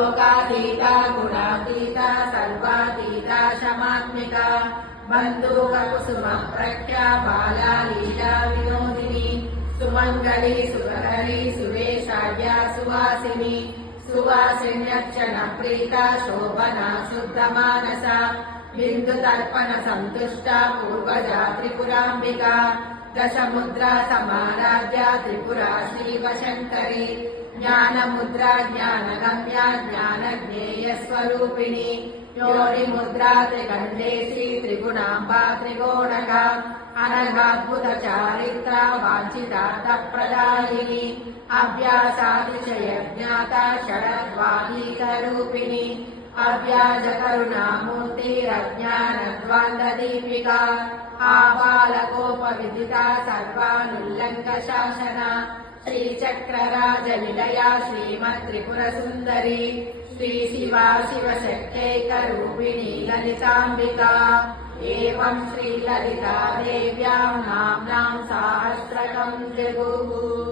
लोकातीता गुणातीता सर्वातीता शमात्मिका बन्धुकुसुम प्रख्या बाला लीला विनोदिनी सुमंगली सुभकरी सुवेशाढ्या सुवासिनी सुवासिन्यर्चन प्रीता शोभना शुद्धमानसा बिन्दुतर्पण सन्तुष्टा पूर्वजा त्रिपुराम्बिका दशमुद्रा समाराध्या त्रिपुरा श्रीवशङ्करी ज्ञानमुद्रा ज्ञानगम्या ज्ञानज्ञेयस्वरूपिणी योनिमुद्रा त्रिकण्डेशी त्रिगुणाम्बा त्रिगोणका अनघाद्भुत चारित्रा वाञ्छितार्थप्रदायिनी अव्यासातिशयज्ञाता षडद्वागीतरूपिणी अव्याजकरुणामूर्तिरज्ञानद्वान्ददीपिका आबालकोपविदिता सर्वानुल्लङ्घशासना श्रीचक्रराजनिलया श्रीमत्त्रिपुरसुन्दरी श्रीशिवा शिवशक्त्यैकरूपिणी ललिताम्बिका एवं श्रीललिता देव्यां नाम्नां सहस्रकं जगुः।